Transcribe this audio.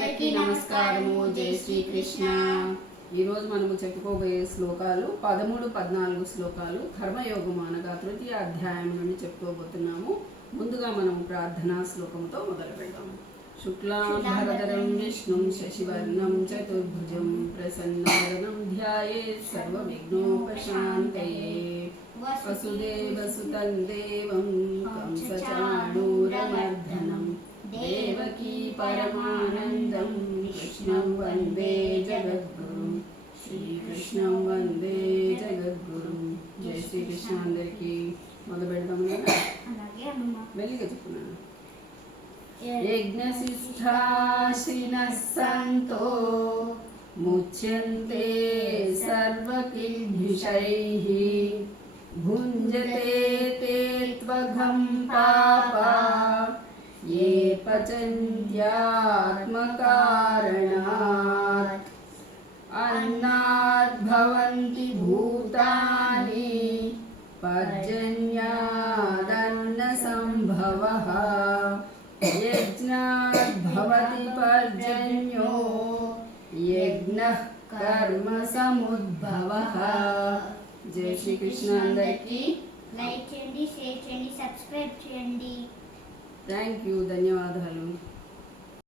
అందరికీ నమస్కారము. జై శ్రీకృష్ణ. ఈరోజు మనము చెప్పుకోబోయే శ్లోకాలు 13-14 శ్లోకాలు కర్మయోగం అనగా తృతీయ అధ్యాయం నుండి చెప్పుకోబోతున్నాము. ముందుగా మనం ప్రార్థనా శ్లోకంతో మొదలు పెడతాము. శుక్లాంబరధరం విష్ణుం శశివర్ణం చతుర్భుజం ప్రసన్నవదనం ధ్యాయేత్ సర్వవిఘ్నోపశాంతయే వసుదేవసుతం దేవం కంసచాణూరమర్దనం దేవకీ పరమానందం కృష్ణం వందే జగద్గురుం శ్రీకృష్ణం వందే జగద్గురుం. జై శ్రీకృష్ణ. అందరికీ మొదలు పెడతాము. మెల్లిగా చెప్పున్నాను. యజ్ఞశిష్టాశినః సంతో ముచ్యంతే సర్వకిల్భిషైః భుంజతే తే త్వఘం పాపా ये पचन्त्यात्मकारणात् अन्नात् भवन्ति भूतानि पर्जन्यादन्नसम्भवः यज्ञात् भवति पर्जन्यो यज्ञः कर्म समुद्भवः. जय श्री कृष्ण. అందరికీ లైక్ చేయండి, షేర్ చేయండి, సబ్స్క్రైబ్ చేయండి. Thank you. ధన్యవాదాలు.